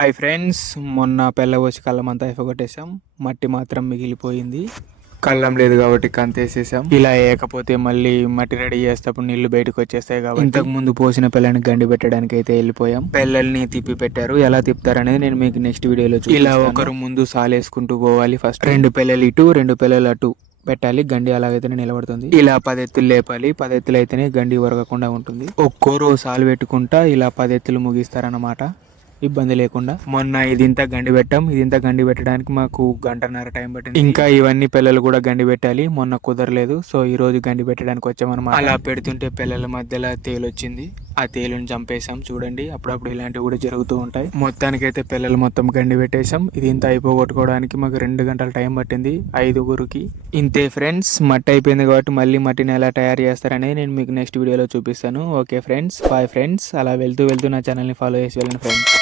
Hi friends, మొన్న పెళ్ళవచ్చి కళ్ళం అంతా అయిపోగొట్టేసాం. మట్టి మాత్రం మిగిలిపోయింది. కళ్ళం లేదు కాబట్టి కంతేసేసాం. ఇలా వేయకపోతే మళ్ళీ మట్టి రెడీ చేసేటప్పుడు నీళ్లు బయటకు వచ్చేస్తాయి కాబట్టి ఇంతకు ముందు పోసిన పిల్లని గండి పెట్టడానికి అయితే వెళ్ళిపోయాం. పిల్లల్ని తిప్పి పెట్టారు. ఎలా తిప్పుతారు అనేది నేను మీకు నెక్స్ట్ వీడియోలో చూపిస్తాను. ఇలా ఒకరు ముందు సాలేసుకుంటూ పోవాలి. ఫస్ట్ 2 పిల్లలు ఇటు 2 పిల్లలు అటు పెట్టాలి. గండి అలాగైతేనే నిలబడుతుంది. ఇలా 10 ఎత్తులు లేపాలి. 10 ఎత్తులు అయితేనే గండి ఒరగకుండా ఉంటుంది. ఒక్కోరో సాలు పెట్టుకుంటా ఇలా 10 ఎత్తులు ముగిస్తారన్నమాట, ఇబ్బంది లేకుండా. మొన్న ఇదింతా గండి పెట్టాం. ఇదింతా గండి పెట్టడానికి మాకు 1.5 గంట టైం పట్టింది. ఇంకా ఇవన్నీ పిల్లలు కూడా గండి పెట్టాలి. మొన్న కుదరలేదు, సో ఈ రోజు గండి పెట్టడానికి వచ్చామన్నమాట. అలా పెడుతుంటే పిల్లల మధ్యలో తేలు వచ్చింది. ఆ తేలుని చంపేశాం. చూడండి, అప్పుడప్పుడు ఇలాంటివి కూడా జరుగుతూ ఉంటాయి. మొత్తానికైతే పిల్లలు మొత్తం గండి పెట్టేశాం. ఇది ఇంత అయిపోగొట్టుకోవడానికి మాకు 2 గంటల టైం పట్టింది 5గురికి. ఇంతే ఫ్రెండ్స్, మట్టి అయిపోయింది కాబట్టి మళ్ళీ మట్టిని ఎలా తయారు చేస్తారనేది నేను మీకు నెక్స్ట్ వీడియోలో చూపిస్తాను. Okay friends, bye friends. అలా వెళ్తూ నా ఛానల్ని ఫాలో చేసి వెళ్ళండి ఫ్రెండ్స్.